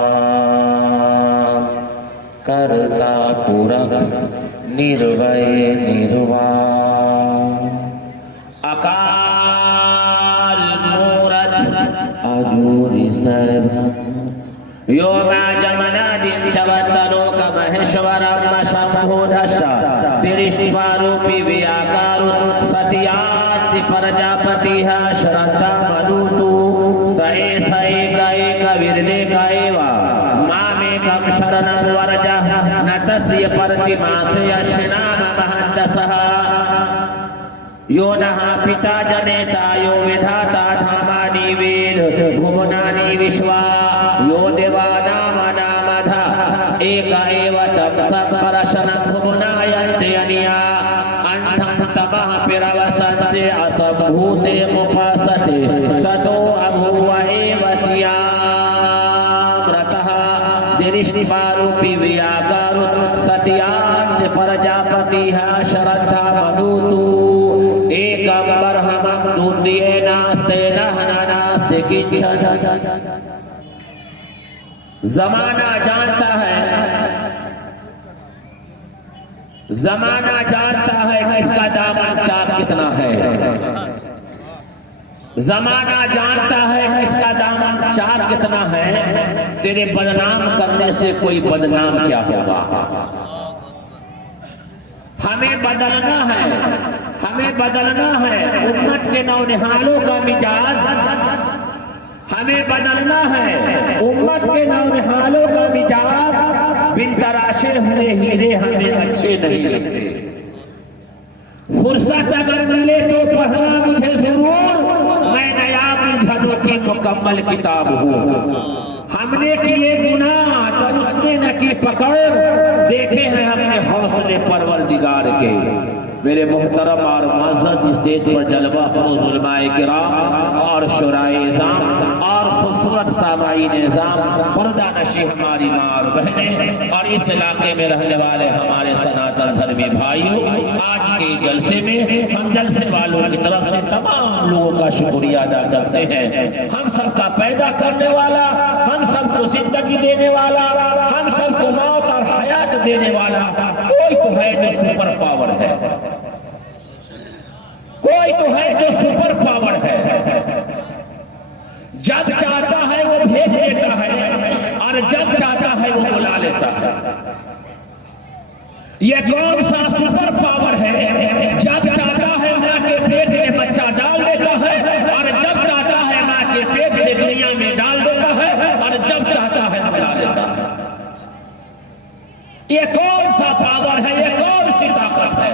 सतनाम करता पुरख निर्भय निर्वाण अकाल मूरत अजूरी सर्व यो जमनादिं चवत्तलोक महेश्वरं शंभुधश विरिष्टरूपी व्याकारु सत्याति प्रजापति श्रद्धा मनुतु सए सए गए कविर्दे गएवा मामेकं शरणं वरजः न तस्य प्रतिमासे यशनाम महन्दसः यो नः पिता जनेता यो विधाता धामानि वेद भुवनानि विश्वा यो देवानामनामधा एक एव तं संपरशनं भुवनायन्ते अनिया अन्धं तमः पिरवसन्ते असम्भूते मुखासते ततो अभूव एव तियामृतः दिरिष्टिपारूपी व्याकारु सत्यान्त प्रजापतिः श्रद्धा मनुतु एकं बर्हमं द्वितीये नास्ते नास्ते किंचन। जमाना जानता है किसका दामन चाक कितना है। जमाना जानता है किसका दामन चाक कितना है। तेरे बदनाम करने से कोई बदनाम क्या होगा। हमें बदलना है उम्मत के नौनिहालों का मिजाज। हमें बदलना है उम्मत के नौनिहालों का मिजाज। बिन तराशे हुए हीरे हमें अच्छे नहीं लगते। फुर्सत अगर मिले तो पढ़ना मुझे जरूर। मैं नायाब मुजहदों की मुकम्मल किताब हूँ। हमने किए गुनाह तो उसने न की पकड़। देखे हैं हमने हौसले परवरदिगार के। मेरे मोहतरम और मज़्ज़त स्टेज पर जलवा फरोज़ उलमाए किराम और शुराए इज़ाम और खूबसूरत सामाईन इज़ाम पर्दा नशी हमारी माँ और बहनें और इस इलाके में रहने वाले हमारे सनातन धर्मी भाइयों, आज के जलसे में हम जलसे वालों की तरफ से तमाम लोगों का शुक्रिया अदा करते हैं। हम सबका पैदा करने वाला, हम सबको जिंदगी देने वाला, हम सबको मौत और हयात देने वाला कोई तो है जो सुपर पावर है। कोई तो है जो सुपर पावर है। जब चाहता है वो भेज देता है और जब चाहता है वो बुला लेता है। ये कौन सा सुपर पावर है। जब चाहता है माँ के पेट में बच्चा डाल देता है और जब चाहता है माँ के पेट से दुनिया में डाल देता है और ये कौन सा पावर है, ये कौन सी ताकत है?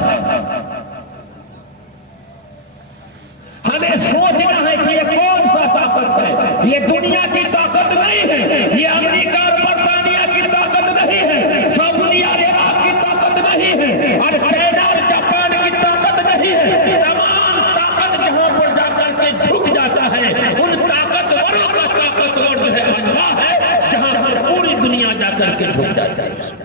हमें सोचना है कि ये कौन सा ताकत है। ये दुनिया की ताकत नहीं है, ये अमेरिका और बर्तानिया की ताकत नहीं है, सऊदी अरब की ताकत नहीं है, और चाइना और जापान की ताकत नहीं है। तमाम ताकत जहां पर जाकर के झुक जाता है, उन ताकतवरों का ताकतवर जो है अल्लाह है, जहां पर पूरी दुनिया जाकर के झुक जाता है।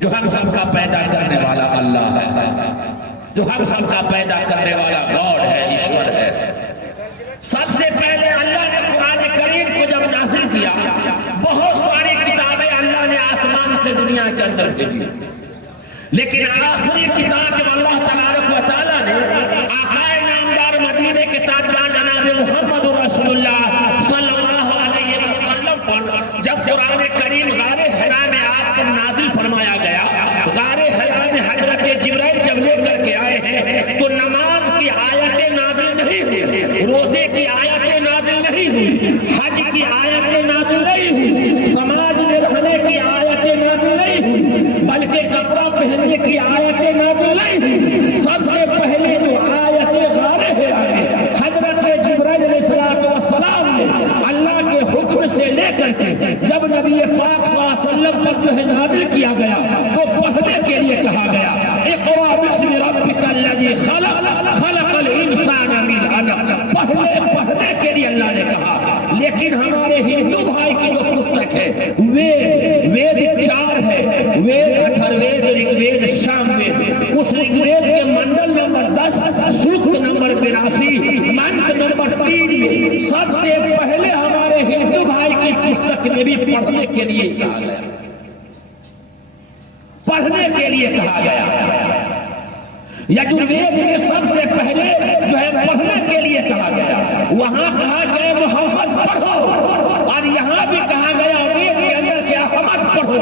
जो हम सबका पैदा करने वाला अल्लाह है, जो हम सबका पैदा करने वाला गॉड है, ईश्वर है। सबसे पहले अल्लाह ने कुरान करीम को जब नाज़िल किया, बहुत सारी किताबें अल्लाह ने आसमान से दुनिया के अंदर भेजी, लेकिन आखिरी किताब जब अल्लाह तबारक व तआला ने आकाए नामदार मदीने के ताजदार जनाब मोहम्मद रसूलुल्लाह सल्लल्लाहु अलैहि वसल्लम पर जब कुरान करीम गारे हिरा में आपको नाज़िल फरमाया गया, गारे हिरा में हजरत जिब्राइल जब लेकर के आए हैं, तो नमाज की आयतें नाज़िल नहीं हुई, रोजे की आयतें नाज़िल नहीं हुई, हज की आयतें नाज़िल नहीं हुई, समाज में रहने की आयतें नाज़िल नहीं हुई, बल्कि कपड़ा पहनने की आयतें नाज़िल नहीं हुई। सबसे पहले जो आयतें गारे हिरा में हजरत जिब्राइल अलैहिस्सलाम ने अल्लाह के हुक्म से लेकर के जब नबी पाक सल्लल्लाहु अलैहि वसल्लम पर जो है नाज़िल किया गया, तो पढ़ने के लिए कहा गया, इक़रा बिस्मि रब्बिकल्लज़ी खलक़ खलक़ल इंसाना मिन अलक़। पढ़ने के लिए अल्लाह ने कहा। लेकिन हमारे हिंदू भाई की जो पुस्तक है, वेद 4 है, वेद अथर्ववेद, ऋग्वेद, सामवेद। उस ऋग्वेद के मंडल नंबर 10 सूक्त नंबर 82 मंत्र नंबर 3 में सबसे पहले हमारे हिंदू भाई की पुस्तक में भी पढ़ने के लिए कहा गया, पढ़ने के लिए कहा गया। यजुर्वेद में सबसे पहले जो है पढ़ने के लिए कहा गया, वहां कहा गया मोहम्मद पढ़ो, और यहां भी कहा गया वेद के अंदर क्या अहमद पढ़ो।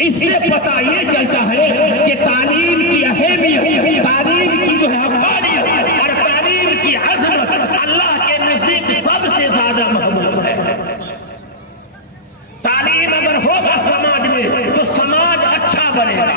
इसलिए पता ये चलता है कि तालीम की अहमियत, तालीम की जो है हक़ानियत और तालीम की अज़मत अल्लाह के नजदीक सबसे ज्यादा महबूब है। तालीम अगर होगा समाज में तो समाज अच्छा बनेगा।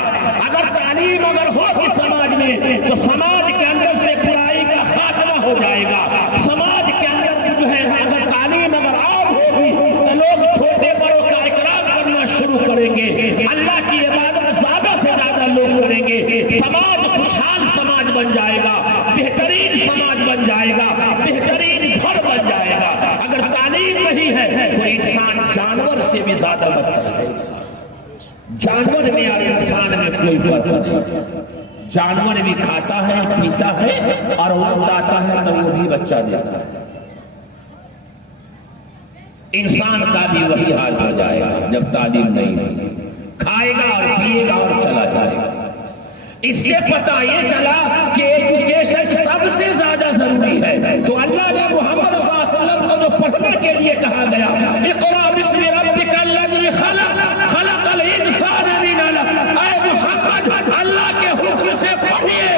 अगर तालीम अगर होगी समाज में तो समाज के अंदर से बुराई का खात्मा हो जाएगा। समाज के अंदर जो है अगर तालीम अगर आम होगी तो लोग छोटे बड़ों का इकराम करना शुरू करेंगे, अल्लाह की इबादत ज्यादा से ज्यादा लोग करेंगे, समाज खुशहाल समाज बन जाएगा, बेहतरीन समाज बन जाएगा, बेहतरीन घर बन जाएगा। अगर तालीम नहीं है तो इंसान जानवर से भी ज्यादा बदतर है। जानवर में और इंसान में कोई फर्क नहीं। जानवर भी खाता है, पीता है और उड़ाता है तो वो भी बच्चा देता है। इंसान का भी वही हाल हो जाएगा जब तालीम नहीं होगी, खाएगा और पिएगा और चला जाएगा। इससे पता ये चला कि एजुकेशन सबसे ज्यादा जरूरी है। तो अल्लाह ने मोहम्मद सल्लल्लाहु अलैहि वसल्लम को जो पढ़ने के लिए कहा गया, इक़रा बिस्मि रब्बिकल्लज़ी खलक़ खलक़ल इंसाना मिन अलक़, ऐ मोहम्मद अल्लाह के हुक्म से पढ़िए,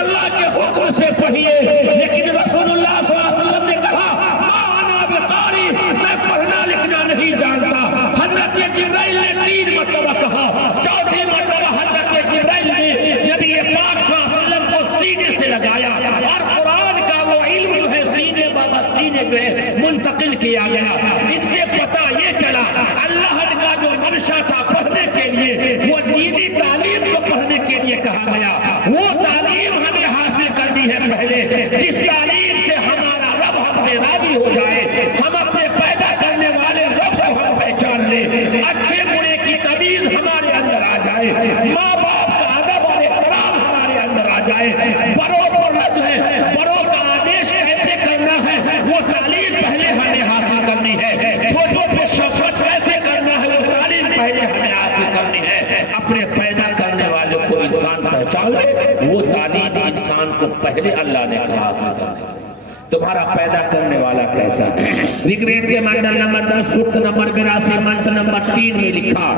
अल्लाह के हुक्म से पढ़िए। लेकिन रसूलुल्लाह सल्लल्लाहु अलैहि वसल्लम ने कहा मा अना बिकारी, मैं पढ़ना लिखना नहीं जानता। हजरत जिब्राइल ने 3 मरतबा कहा, चौथी मरतबा हजरत जिब्राइल ने नबी पाक सल्लल्लाहु अलैहि वसल्लम को सीने से लगाया और कुरान का वो इल्म जो है सीने बाबा सीने जो है मुंतकिल किया गया। इससे पता ये चला अल्लाह का जो मंशा था पढ़ने के लिए, वो दीनी तालीम को पढ़ने के लिए कहा गया। वो तालीम हमें हासिल करनी है पहले, जिस तालीम से हमारा रब हमसे राजी हो जाए, हम अपने पैदा करने वाले रब को हम पहचान ले, अच्छे बुरे की तमीज हमारे अंदर आ जाए, माँ बाप का अदब और एहतराम हमारे अंदर आ जाए, बड़ों पर जो है बड़ों का आदेश कैसे करना है वो तालीम पहले हमें हासिल करनी है। छोटों पे शफ़क़त कैसे करना है वो तालीम पहले हमें हासिल करनी है। अपने पैदा करने वाले को इंसान पहचान ले, वो तालीम इंसान को पहले अल्लाह ने हासिल करनी है। तुम्हारा पैदा करने वाला कैसा है? ऋग्वेद के मंडल नंबर 10 सूक्त नंबर 82 मंत्र नंबर 3 में लिखा,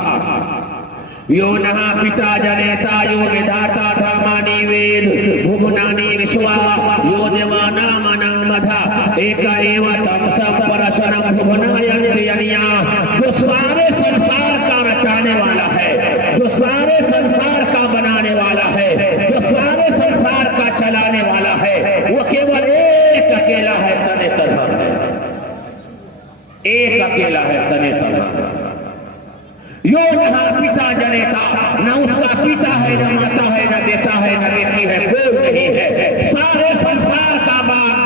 यो नहा पिता जनेता यो विधाता धामानि वेद भुवनानि विश्वा यो देवानां अनामधा एक एव तम संपरशरं भुवनायन्ति यनिया। जो सारे संसार का अकेला है तने तन्हा। यो जहां पिता जनेता, न उसका पिता है, न माता है, न बेटा है, न बेटी है, कोई नहीं है। सारे संसार का बाग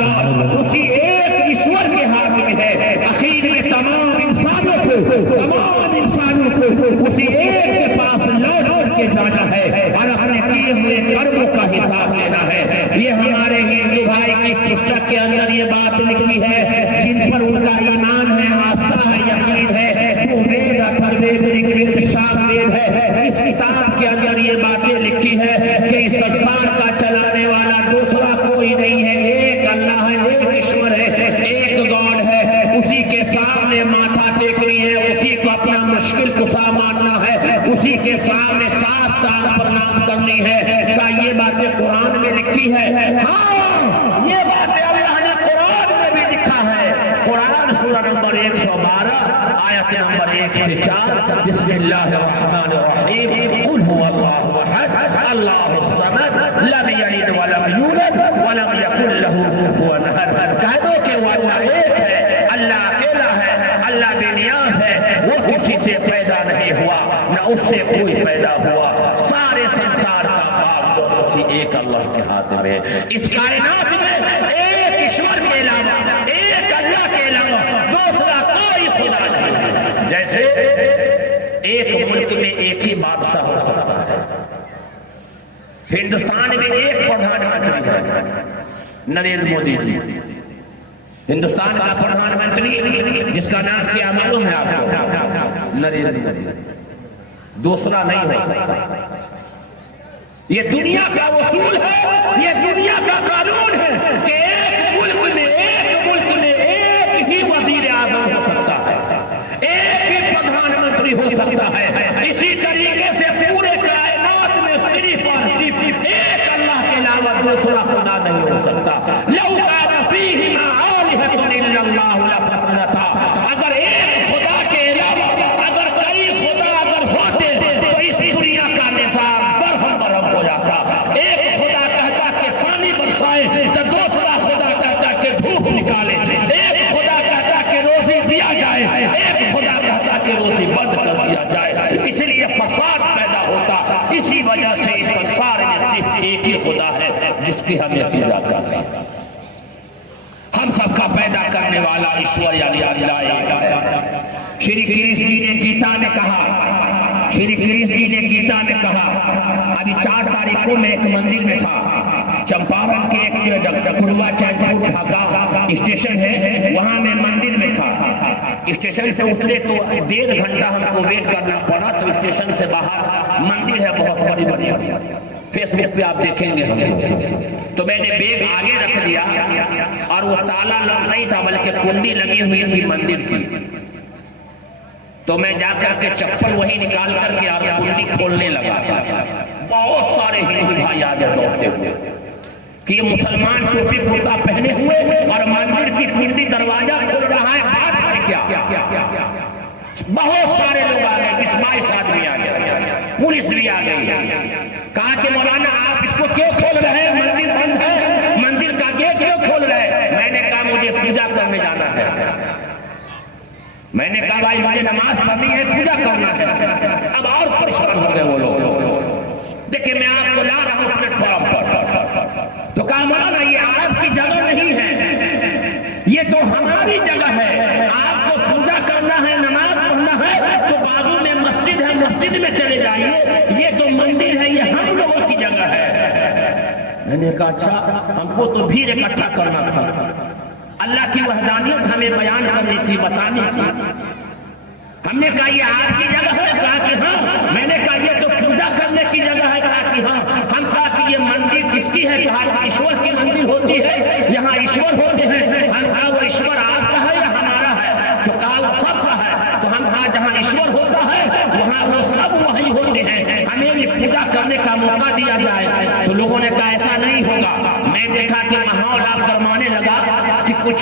उसी एक ईश्वर के हाथ में है। आखिर में तमाम इंसानों को उसी एक के पास लौट करके जाना है और अपने किए हुए कर्मों का हिसाब लेना है। ये हमारे हिंदू भाई की पुस्तक के अंदर ये बात लिखी है, जिन पर उनका ईमान है, आस्था है, यकीन है, वो वेद अथर्ववेद ऋग्वेद सामवेद है। इस किताब के अंदर ये बातें लिखी है कि इस संसार का चलाने वाला दूसरा कोई नहीं है, एक अल्लाह है, एक ईश्वर है, एक गॉड है। उसी के सामने माथा टेकनी है, उसी को अपना मुश्किल कुशा मानना है, उसी के सामने साष्टांग प्रणाम करनी है। क्या ये बातें कुरान में लिखी है? हाँ, ये बातें अल्लाह ने कुरान में भी लिखा है। कुरान सूरा नंबर 112 आयत नंबर 1 से 4, बिस्मिल्लाहिर्रहमानिर्रहीम, कुल हुवल्लाहु अहद, अल्लाहुस समद, लम यलिद वलम यूलद वलम यकुल लहू कुफुवन अहद। कह दो कि वो अल्लाह एक है, अल्लाह अकेला है, अल्लाह बेनियाज है, वो किसी से पैदा नहीं हुआ, न उससे कोई पैदा हुआ। सारे संसार का भाग उसी एक अल्लाह के हाथ में है। इस कायनात में एक ईश्वर के अलावा, एक अल्लाह के अलावा दूसरा कोई खुदा नहीं है। जैसे एक मुल्क में एक ही बादशाह हो सकता है। हिंदुस्तान में एक प्रधानमंत्री है, नरेंद्र मोदी जी, हिंदुस्तान का प्रधानमंत्री, जिसका नाम क्या मालूम है आपको? नरेंद्र मोदी। दूसरा नहीं हो सकता। ये दुनिया का उसूल है, ये दुनिया का कानून है कि एक मुल्क में एक ही वजीर आजम हो सकता है, एक ही प्रधानमंत्री हो सकता है। इसी तरीके से पूरे कायनात में सिर्फ और सिर्फ एक अल्लाह के अलावा दूसरा खुदा नहीं हो सकता। अगर एक खुदा के अलावा अगर कई खुदा अगर होते तो इस दुनिया का निजाम बरहम हो जाता। एक खुदा कहता कि पानी बरसाए तो दूसरा खुदा कहता कि धूप निकाले, एक खुदा कहता कि रोजी दिया जाए, एक खुदा कहता कि रोजी बंद कर दिया जाए। इसलिए फसाद पैदा होता। इसी वजह से इस संसार में सिर्फ एक ही खुदा है जिसकी हमें पूजा करते हैं। हम सबका पैदा करने वाला ईश्वर यानी अल्लाह है। श्री कृष्ण जी ने गीता में कहा, श्री कृष्ण जी ने गीता में कहा, अभी 4 तारीख को मैं एक मंदिर में था, चंपारण के एक पूर्वाचार्य ढाका स्टेशन है, वहां मैं मंदिर में था। स्टेशन से उतरे तो 1.5 घंटा हमको वेट करना पड़ा। तो स्टेशन से बाहर मंदिर है, बहुत बड़ी बड़ी, फेसबुक पे आप देखेंगे हमको। तो मैंने बैग आगे रख दिया और वो ताला नहीं था बल्कि कुंडी लगी हुई थी मंदिर की। तो मैं जाकर के चप्पल वही निकाल करके और कुंडी खोलने लगा। बहुत सारे हिंदू भाई आगे दौड़ते हुए कि ये मुसलमान टोपी कुर्ता पहने हुए और मंदिर की कुंडी दरवाजा खोल रहा है, बात है क्या? बहुत सारे लोग आ गए, 20-22 आदमी आ गए, पुलिस भी आ गई। कहा कि मौलाना आप इसको क्यों खोल रहे हैं, मंदिर बंद है, मंदिर का गेट क्यों खोल रहे हैं? मैंने कहा मुझे पूजा करने जाना है। मैंने कहा भाई मुझे नमाज पढ़नी है, पूजा करना है। अब और परेशान हो गए वो लोग। देखिए मैं आपको ला रहा हूँ प्लेटफॉर्म पर। तो कहा मौलाना ये आपकी जगह नहीं है, ये तो हमारी जगह है। आपको पूजा करना है, नमाज पढ़ना है तो बाजू में मस्जिद है, मस्जिद में चले जाइए। ये तो मंदिर है, ये हम लोगों की जगह है। मैंने कहा अच्छा, हमको तो भीड़ इकट्ठा करना था, अल्लाह की वहदानियत हमें बयान करनी थी, बतानी थी। हमने कहा ये आपकी जगह है? कहा कि हाँ। मैंने कहा ये तो पूजा करने की जगह है? कहा कि हाँ। हम कहा कि ये मंदिर किसकी है? कहा ईश्वर की मंदिर होती है, यहाँ ईश्वर होते हैं। हम कहा वो ईश्वर आपका है या हमारा है? तो कहा वो सबका है। तो हम कहा जहाँ ईश्वर होता है वहाँ वो सब वही होते हैं, हमें भी पूजा करने का मौका दिया जाए। तो लोगों ने कहा ऐसा नहीं होगा। मैं देखा कि माहौल आप गरमाने लगा कि कुछ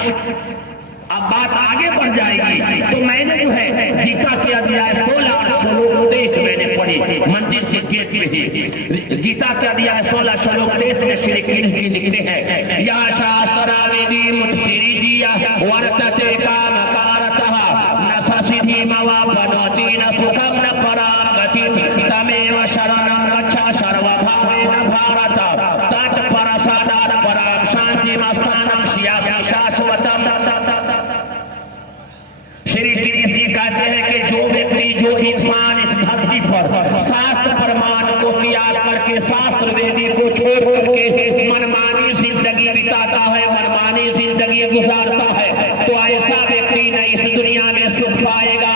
अब बात आगे बढ़ जाएगी। तो मैंने जो है गीता के अध्याय 16 और श्लोक 23 मैंने पढ़ी मंदिर के गेट में ही। गीता के अध्याय 16 श्लोक 23 में श्री कृष्ण जी लिखते हैं, या शास्त्राविधि मुत्सृज्य वर्तते कामकारतः न श्री कृष्ण जी कहते हैं कि जो व्यक्ति, जो इंसान इस धरती पर शास्त्र प्रमाण को त्याग करके, शास्त्र वेदी को छोड़ करके मनमानी जिंदगी बिताता है, मनमानी जिंदगी गुजारता है, तो ऐसा व्यक्ति न इस दुनिया में सुख पाएगा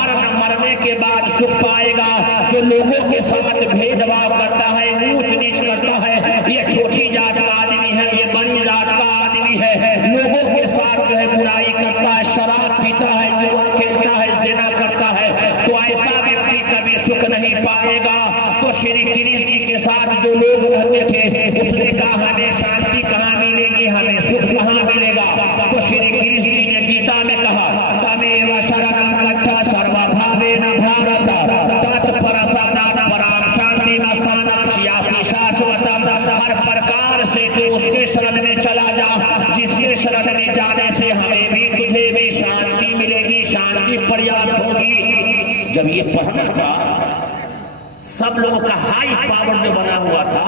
और न मरने के बाद सुख पाएगा। जो लोगों के साथ भेदभाव करता है, ऊंच नीच करता है, ये छोटी जात का आदमी है, ये बड़ी जात का आदमी है, लोगों के साथ जो है बुराई करता है, शराब पीता है, जुआ खेलता है, ज़िना करता है, तो ऐसा व्यक्ति कभी सुख नहीं पाएगा। तो श्री कृष्ण जी के साथ जो लोग रहते थे, उसने कहा हमें शांति कहाँ मिलेगी, हमें सुख कहाँ मिलेगा। तो श्री कृष्ण जी ने गीता में कहा तमेव शरणं गच्छ सर्वभावेन भारत तत्परसादान पराम शांतिं स्थानं स्यासि शाश्वतम्। हर प्रकार से तू उसके शरण में चला जा जिसके शरण में जाने से हमें भी, तुझे भी शांति मिलेगी, शांति पर्याप्त होगी। जब ये पढ़ना था, सब लोगों का हाई पावर जो बना हुआ था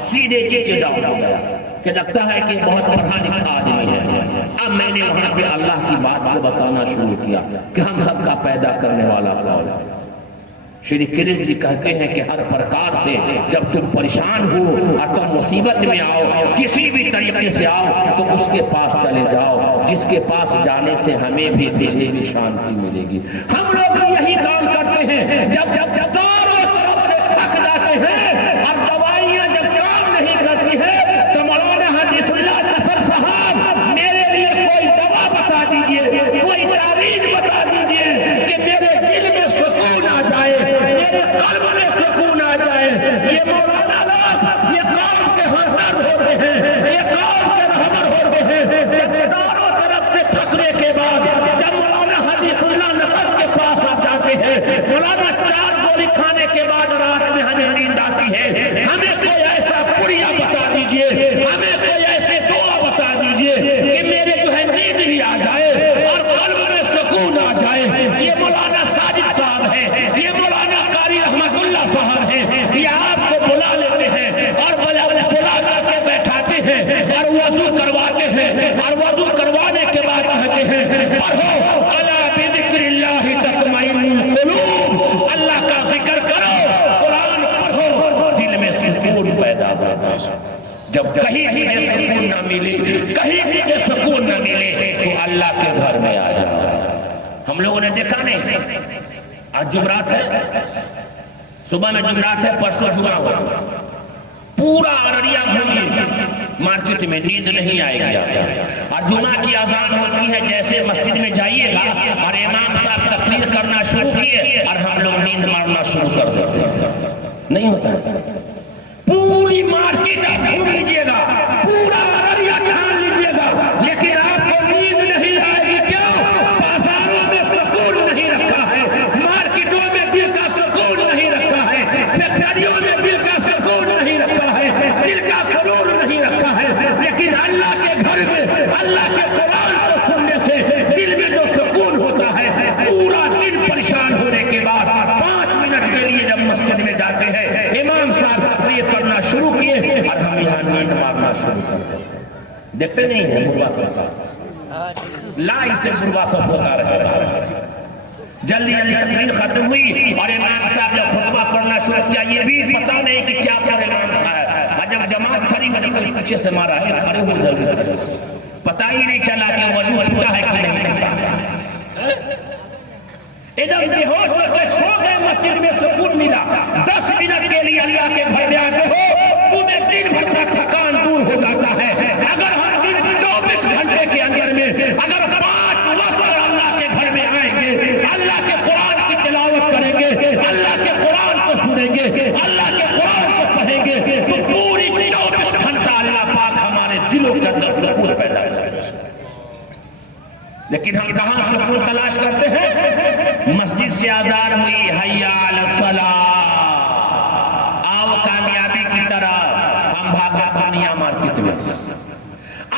सीधे नीचे डाउन हो गया कि लगता है कि बहुत पढ़ा लिखा आदमी है। अब मैंने वहां पे अल्लाह की बात को बताना शुरू किया कि हम सबका पैदा करने वाला कौन है। श्री कृष्ण जी कहते हैं कि हर प्रकार से जब तुम परेशान हो और तुम मुसीबत में आओ, किसी भी तरीके से आओ, तो उसके पास चले जाओ जिसके पास जाने से हमें भी, तुझे भी शांति मिलेगी। हम लोग यही काम करते हैं, जब चारों तरफ से थक जाते हैं और दवाइयां जब काम नहीं करती है, तो मौलाना हदीसुल्लाह नसर साहब मेरे लिए कोई दवा बता दीजिए, कोई तावीज बता दीजिए कि मेरे दिल में सुकून आ जाए, मेरे कल्ब में सुकून आ जाए। ये मौलाना लोग ये कौम के हमदर्द होते हैं, ये कौम के रहबर होते हैं। चारों तरफ से थकने के बाद जब मौलाना हदीसुल्लाह नसर के पास आ जाते हैं, मौलाना 4 गोली खाने के बाद रात में हमें नींद आती है, हमें कोई ऐसा पुड़िया बता दीजिए, हमें कोई ऐसे दुआ बता दीजिए कि मेरे जो है नींद भी आ जाए और कल्ब में सुकून आ जाए। ये मौलाना साजिद साहब है, ये मौलाना कारी रहमतुल्लाह साहब है, ये आपको बुला लेते हैं और बुला करके बैठाते हैं और वजू करवाते हैं और वजू करवाने के बाद कहते हैं पढ़ो अला बिज़िक्रिल्लाहि तत्मइन्नुल कुलूब, अल्लाह का जिक्र करो, कुरान पढ़ो, दिल में सुकून पैदा होगा। जब कहीं भी सुकून न मिले, कहीं भी सुकून न मिले, तो अल्लाह के घर में आ जाओ। हम लोगों ने देखा नहीं, आज जुमरात है, सुबह में जुमरात है, परसों जुमा हो, पूरा अररिया घूमिए, मार्केट में नींद नहीं आएगी। और जुमा की अजान होती है, जैसे मस्जिद में जाइएगा और इमाम साहब तकरीर करना शुरू किए और हम लोग नींद मारना शुरू कर देते हैं। नहीं होता है, पूरी मार्केट आप घूम लीजिएगा, पूरा अररिया ठान लीजिएगा, लेकिन आपको नींद नहीं आएगी। क्यों? बाजारों में सुकून नहीं रखा है, मार्केटों में दिल का सुकून नहीं रखा है, फैक्ट्रियों में दिल का सुकून नहीं रखा है, दिल का सुरूर नहीं रखा है। लेकिन अल्लाह के घर में अल्लाह के कुरान को सुनने से दिल में जो सुकून होता है, पूरा दिन परेशान होने के बाद 5 मिनट के लिए जब मस्जिद में जाते हैं, इमाम साहब तकरीर करना शुरू किए और हम यहाँ नींद मारना शुरू कर देते। देखते नहीं है बुरवा सब लाइन से बुरवा सब होता रहेगा। जल्दी जल्दी तकरीर खत्म हुई और इमाम साहब जब खुतबा पढ़ना शुरू किया, ये भी पता नहीं कि क्या पढ़े इमाम साहब, और जब जमात खड़ी हो कोई पीछे से मारा है, खड़े हो जल्दी, पता ही नहीं चला कि वजू टूटा है कि नहीं। एकदम बेहोश होकर सो गए, मस्जिद में सुकून मिला। 10 मिनट के लिए अल्लाह के घर में आते हो, तुम्हें दिन भर का थकान दूर हो जाता है। अगर हम दिन 24 घंटे के अंदर में अगर 5 वक्त अल्लाह के घर में आएंगे, अल्लाह के कुरान की तिलावत करेंगे, अल्लाह के कुरान को सुनेंगे, अल्लाह के कुरान को पढ़ेंगे, तो पूरी 24 घंटा अल्लाह पाक हमारे दिलों के अंदर सुकून पैदा करेगा। लेकिन हम कहाँ सुकून तलाश करते हैं? मस्जिद से आजान हुई, हय्या अलस सलाह, आओ कामयाबी की तरफ, हम भागा दुनिया मार्केट में।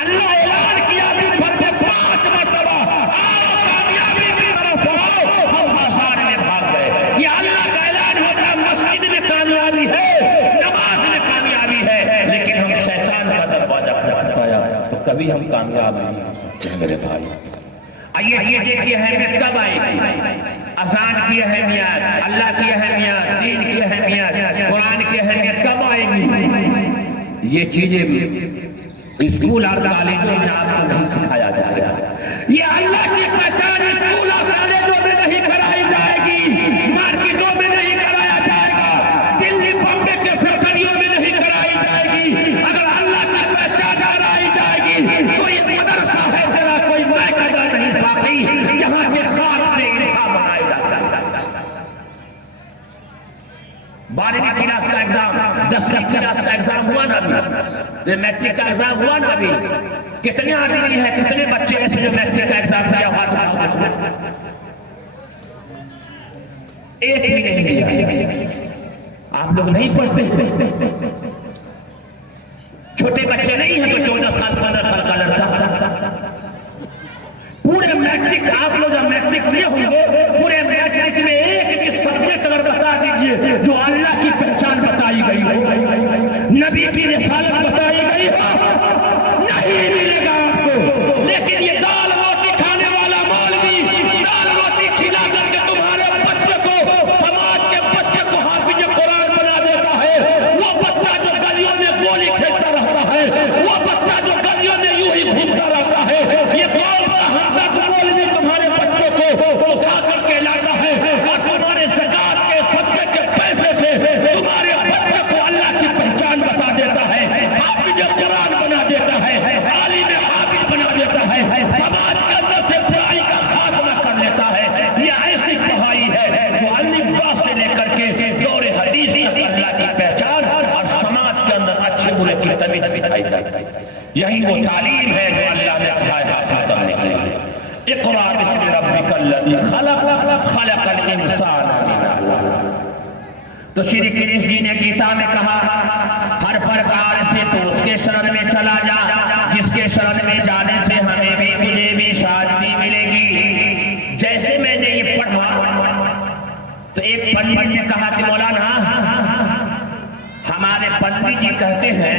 अल्लाह ऐलान किया दिन भर में 5 मरतबा, आओ कामयाबी की तरफ आओ, हम बाजार में भाग गए। ये अल्लाह का ऐलान होता, मस्जिद में कामयाबी है, नमाज में कामयाबी है, लेकिन हम शैतान का दरवाजा खटखटाया तो कभी हम कामयाब नहीं हो सकते मेरे भाई। ये चीजें की अहमियत कब आएगी? अजान की अहमियत, अल्लाह की अहमियत, दीन की अहमियत, कुरान की अहमियत कब आएगी? ये चीजें स्कूल और कॉलेजों में आपको नहीं सिखाया जाएगा। ये अल्लाह की पहचान स्कूल और कॉलेजों में नहीं कराई जाएगी, मार्केटों में नहीं कराया जाएगा, दिल्ली बम्बे के फैक्ट्रियों में नहीं कराई जाएगी। अगर अल्लाह की पहचान कराई जाएगी तो ये मदरसा है तेरा कोई मैं कदर नहीं साथी, जहाँ पे खाक से इंसान बनाया जाता है। 12वीं क्लास का एग्जाम, 10वीं क्लास का एग्जाम हुआ ना अभी, मैट्रिक का एग्जाम हुआ ना अभी, कितने आदमी है, कितने बच्चे ऐसे जो मैट्रिक का एग्जाम दिया हुआ था उसमें एक भी नहीं दिया। आप लोग नहीं पढ़ते, छोटे बच्चे नहीं है तो 14 साल 15 साल का लड़का पूरे मैट्रिक, आप लोग जब मैट्रिक लिए होंगे पूरे मैट्रिक में एक भी सब्जेक्ट अगर बता दीजिए जो अल्लाह की पहचान बताई गई हो, नबी की रिसालत बताई गई हो, नहीं मिलेगा आपको। लेकिन ये दाल रोटी खाने वाला मौलवी दाल रोटी खिला करके तुम्हारे बच्चे को, समाज के बच्चे को हाफिज कुरान बना देता है। वो बच्चा जो गलियों में गोली खेलता रहता है, वो बच्चा जो गलियों में यूं ही घूमता रहता है, ये कौन सा हमदर्द मौलवी तुम्हारे बच्चों को उठा करके लाता है और तुम्हारे ज़कात के सदके के पैसे से तुम्हारे बच्चे को अल्लाह की पहचान बता देता है, हाफिज कुरान बना देता है, आलिम हाफिज बना देता है, समाज के अंदर से बुराई का खात्मा कर लेता है। ये ऐसी पढ़ाई है जो अल्लाह से लेकर के दौरे हदीस तक अल्लाह की पहचान और समाज के अंदर अच्छे बुरे की तमीज दिखाई जाती है। यही वो तालीम है जो अल्लाह ने कहा है हासिल करने के लिए। इक़रा बिस्मि रब्बिकल लज़ी खलक़ खलक़ल इंसान मिन अलक़। तो श्री कृष्ण जी ने गीता में कहा हर प्रकार से तो उसके शरण में चला जा जिसके शरण में जाने से हमें भी तुझे भी शांति मिलेगी। जैसे मैंने ये पढ़ा तो एक पंडित ने कहा कि मौलाना हमारे पंडित जी कहते हैं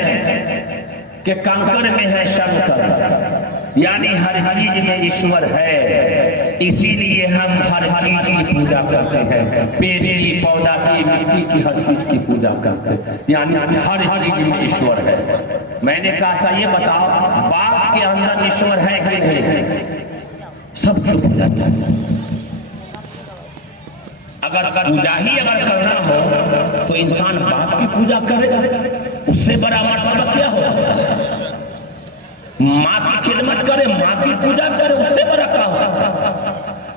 कि कंकर में है शंकर, यानी हर चीज में ईश्वर है, इसीलिए हम हर चीज की पूजा करते हैं, पेड़ की, पौधा की, मिट्टी की, हर चीज की पूजा करते हैं, यानी हर चीज में ईश्वर है। मैंने कहा था ये बताओ बाप के अंदर ईश्वर है कि नहीं? सब चुप हो जाता है। अगर पूजा ही अगर करना हो तो इंसान बाप की पूजा करेगा, उससे बड़ा मर्तबा क्या हो सकता है? माँ की खिदमत करे, माँ की पूजा करे, उससे बड़ा क्या हो सकता है?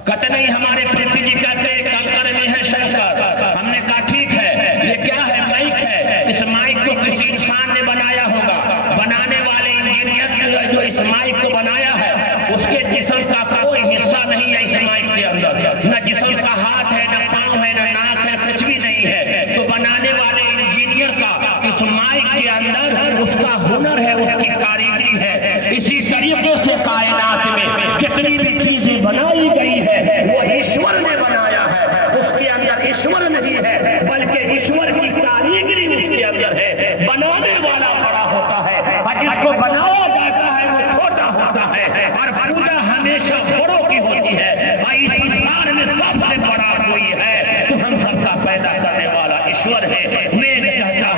कहते नहीं हमारे पंडित जी कहते कंकर में है शंकर। हमने कहा ठीक है, ये क्या है? माइक है। इस माइक को किसी इंसान ने बनाया होगा, बनाने वाले इंजीनियर जो इस माइक को बनाया है उसके जिस्म का कोई हिस्सा नहीं है इस माइक के अंदर, न जिस्म का हाथ है, न पाँव है, न नाक है, कुछ भी नहीं है। तो बनाने वाले इंजीनियर का इस माइक के अंदर उसका हुनर है, उसकी कारीगरी है। इसी तरीके से कायनात में जितनी भी चीजें बनाई गई है वो ईश्वर ने बनाया है, उसके अंदर ईश्वर नहीं है बल्कि ईश्वर की कारीगरी उसके अंदर है। बनाने वाला बड़ा होता है और जिसको बनाया जाता है वो छोटा होता है, और पूजा हमेशा बड़ों की होती है। और इस संसार में सबसे बड़ा कोई है तो हम सबका पैदा करने वाला ईश्वर है। मेरे कहता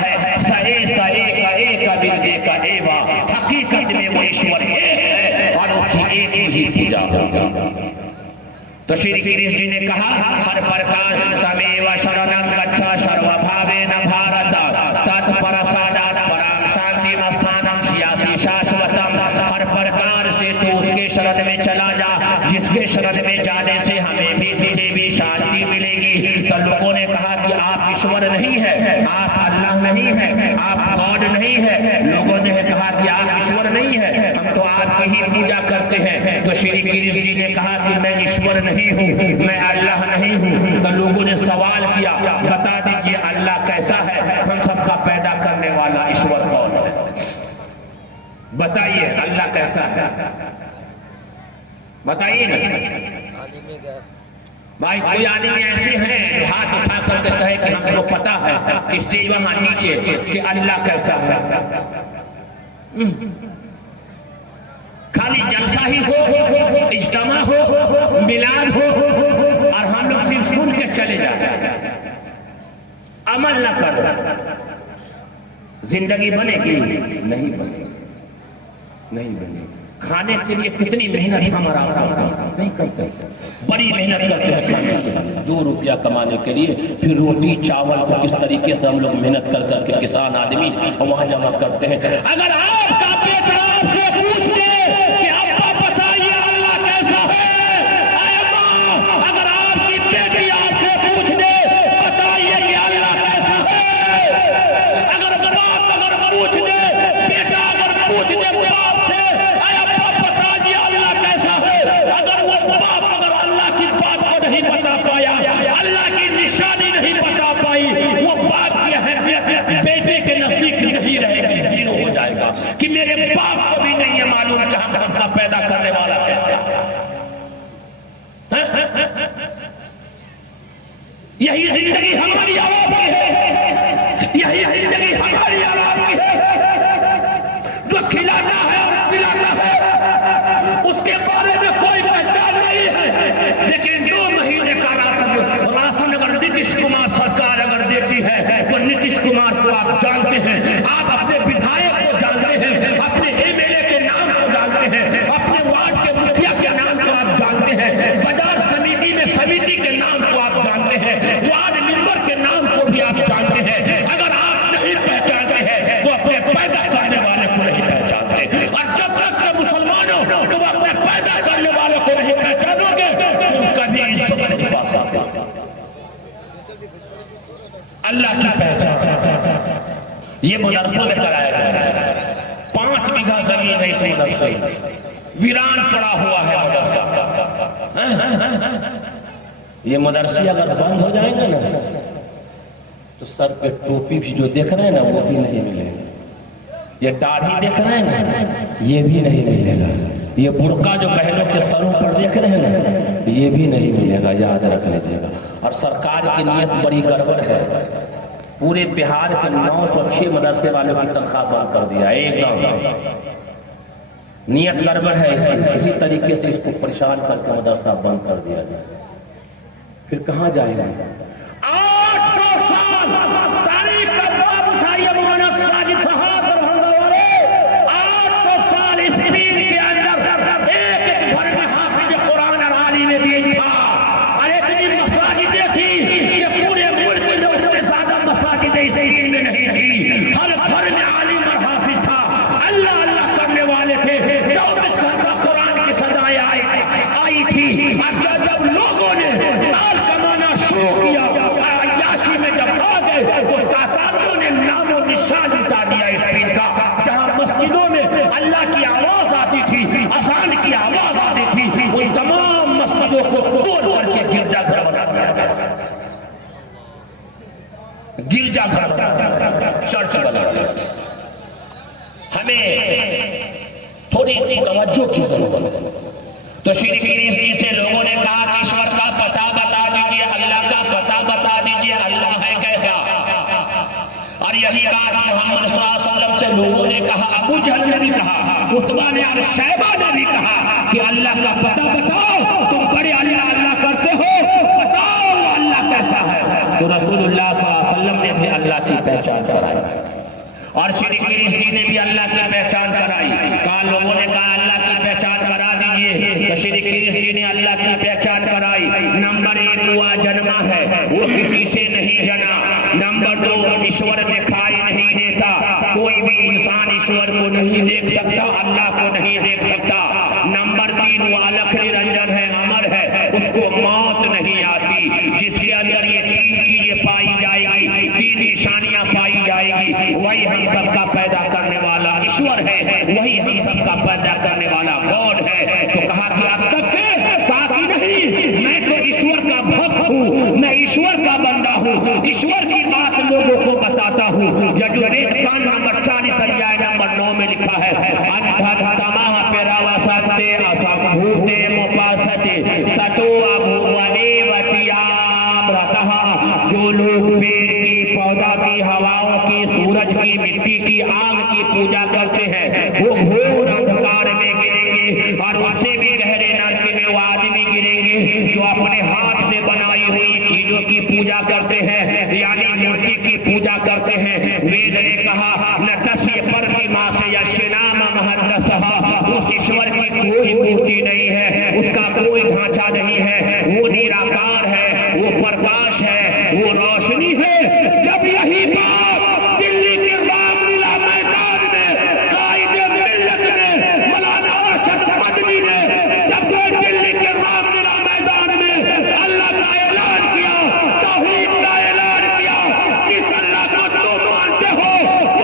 है हकीकत में वो ईश्वर एक है और उसी एक ही पूजा होगा। तो श्री कृष्ण जी ने कहा हर प्रकार तमेव शरणं गच्छ सर्वभावेन भारत तत्परसादात् परां शान्तिं स्थानं स्यासि शाश्वतम्। हर प्रकार से तो उसके शरण में चला जा जिसके शरण में जाने से हमें भी तुझे भी शांति मिलेगी। तो लोगों ने कहा कि आप ईश्वर नहीं है, आप अल्लाह नहीं है, आप गॉड नहीं है। लोगों ने कहा कि आप ईश्वर नहीं है, हम तो आपकी ही पूजा करते हैं। तो श्री कृष्ण जी ने कहा कि मैं ईश्वर नहीं हूँ, मैं अल्लाह नहीं हूँ। तो लोगों ने सवाल किया बता दीजिए अल्लाह कैसा है? हम सबका पैदा करने वाला ईश्वर कौन है? बताइए अल्लाह कैसा है? बताइए ना भाई। कोई आदमी ऐसे हैं जो हाथ उठा करके कहे कि हमको पता है स्टेज वहां नीचे कि अल्लाह कैसा है। खाली जलसा ही हो, इज्तिमा हो अमल न करो, जिंदगी बनेगी नहीं बनेगी, नहीं बनेगी। खाने के लिए कितनी मेहनत हमारा नहीं करते, बड़ी मेहनत करते हैं खाने के लिए, 2 रुपया कमाने के लिए। फिर रोटी चावल को किस तरीके से हम लोग मेहनत कर करके किसान आदमी वहां जमा करते हैं। अगर आपका बेटा आपसे पूछ ले कि अब्बा बताइए अल्लाह कैसा है, अगर आपकी बेटी आपसे पूछ ले बताइए कि अल्लाह कैसा है, अगर बाप अगर पूछ ले, बेटा अगर पूछ ले बाप से अगर वो बाप अगर अल्लाह की बात को नहीं बता पाया, अल्लाह की निशानी नहीं बता पाई, वो बाप की अहमियत बेटे के नजदीक नहीं रहेगी, जीरो हो जाएगा कि मेरे बाप को भी नहीं है मालूम कि हम सबका पैदा करने वाला कैसा है। यही जिंदगी हमारी आवाम की है, यही जिंदगी हमारी आवाम की है। जो खिलाना है और पिलाना है उसके बारे में कोई पहचान नहीं है, लेकिन 2 महीने का राशन अगर नीतीश कुमार सरकार अगर देती है तो नीतीश कुमार को आप जानते हैं, आप अपने विधायक को जानते हैं, अपने एमएलए के नाम को जानते हैं, अपने वार्ड के मुखिया के नाम को आप जानते हैं, बाजार समिति में समिति के नाम को आप जानते हैं, वार्ड मेंबर के नाम को भी आप जानते हैं। अगर आप नहीं पहचानते हैं तो अपने पैदा करने वाले को नहीं पहचानते, और जब तक के मुसलमानों तुम अपने पैदा करने वाले को नहीं पहचानोगे तुम कभी इज्जत नहीं पा सकते। अल्लाह की पहचान ये मदरसा में कराया गया है। 5 बीघा जमीन है इस मदरसे, वीरान पड़ा हुआ है मदरसा। ये मदरसे अगर बंद हो जाएंगे ना तो सर पे टोपी भी जो देख रहे हैं ना वो भी नहीं मिलेगा, ये दाढ़ी देख रहे हैं ना ये भी नहीं मिलेगा, ये बुर्का जो बहनों के सरों पर देख रहे हैं ना ये भी नहीं मिलेगा, याद रख लीजिएगा। और सरकार की नीयत बड़ी गड़बड़ है, पूरे बिहार के 906 मदरसे वालों की तनख्वाह बंद कर दिया, एकदम नीयत गड़बड़ है इसकी। किसी तरीके से इसको परेशान करके मदरसा बंद कर दिया जाए, फिर कहाँ जाएगा। 800 साल तारीख का बाप उठाइए मौलाना साजिद साहब दरभंगा वाले, 800 साल इस दीन के अंदर एक घर में हाफिज कुरान और आलिम दीन था, और इतनी मसाजिदें थी कि पूरे मुल्क में उससे ज्यादा मसाजिदें इस दीन में नहीं थी। हर घर में आलिम और हाफिज था, अल्लाह अल्लाह करने वाले थे, 24 घंटा कुरान की सदाएं आई थी। जब लोगों ने माल कमाना शुरू किया, अय्याशी में जब आ गए तो तातारियों ने नामो निशान मिटा दिया इस दीन का। जहां मस्जिदों में अल्लाह की आवाज आती थी, अजान की आवाज आती थी, उन तमाम मस्जिदों को तोड़ करके गिरजाघर बना दिया गया, गिरजाघर बना दिया, चर्च बना दिया। हमें थोड़ी तवज्जो की जरूरत है। तो श्री से लोगों ने कहा कि ईश्वर का पता बता दीजिए, अल्लाह का पता बता दीजिए, अल्लाह है कैसा। और यही बात मोहम्मद सल्लल्लाहु अलैहि वसल्लम से लोगों ने कहा, अबू जहल ने भी कहा, उतबा ने और शैबा ने भी कहा कि अल्लाह का पता बताओ, तुम बड़े अल्लाह अल्लाह करते हो, बताओ अल्लाह कैसा है। तो रसूलुल्लाह सल्लल्लाहु अलैहि वसल्लम ने भी अल्लाह की पहचान कराई और श्री कृष्ण ने भी अल्लाह की पहचान कराई। कहा लोगों ने कहा अल्लाह की पहचान करा दीजिए, तो श्री कृष्ण ने अल्लाह की पहचान कराई। नंबर 1 हुआ जन्मा है, वो किसी से नहीं जना। नंबर 2 ईश्वर दिखाई नहीं देता, कोई भी इंसान ईश्वर को नहीं देख सकता, अल्लाह को नहीं देख सकता। नंबर 3 वो अलख निरंजन है, अमर है, उसको मौत नहीं आती। जिसके अंदर ये 3 चीजें पाई जाएगी, 3 निशानियां पाई जाएगी, वही हम सबका पैदा करने वाला ईश्वर है, वही हम सबका पैदा करने वाला गॉड है। तो कहा कि आप तक कहा कि नहीं, मैं तो ईश्वर का भक्त हूँ, मैं ईश्वर का बंदा हूँ, ईश्वर की बात लोगों को बताता हूँ। यजुर्वेद कांड नंबर 40 अध्याय नंबर 9 में लिखा है, अंधतमः पेरावसते असंभूते मुपासते ततो अभुवनेवतियामृतः। जो लोग पेड़ की, पौधा की, हवाओं की, सूरज की, मिट्टी की, आग की पूजा करते हैं वो घोर अंधकार में गिरेंगे, और उससे भी गहरे नरक में वो आदमी गिरेंगे जो अपने हाथ से बनाई हुई चीजों की पूजा करते हैं, यानी मूर्ति की नहीं है, वो निराकार है, वो प्रकाश है, वो रोशनी है। जब यही बात दिल्ली के रामलीला मैदान में कायदे मिल्लत ने मौलाना अरशद मदनी ने जब दिल्ली के रामलीला मैदान में अल्लाह का ऐलान किया, तौहीद का ऐलान किया, जिस अल्लाह को तुम मानते हो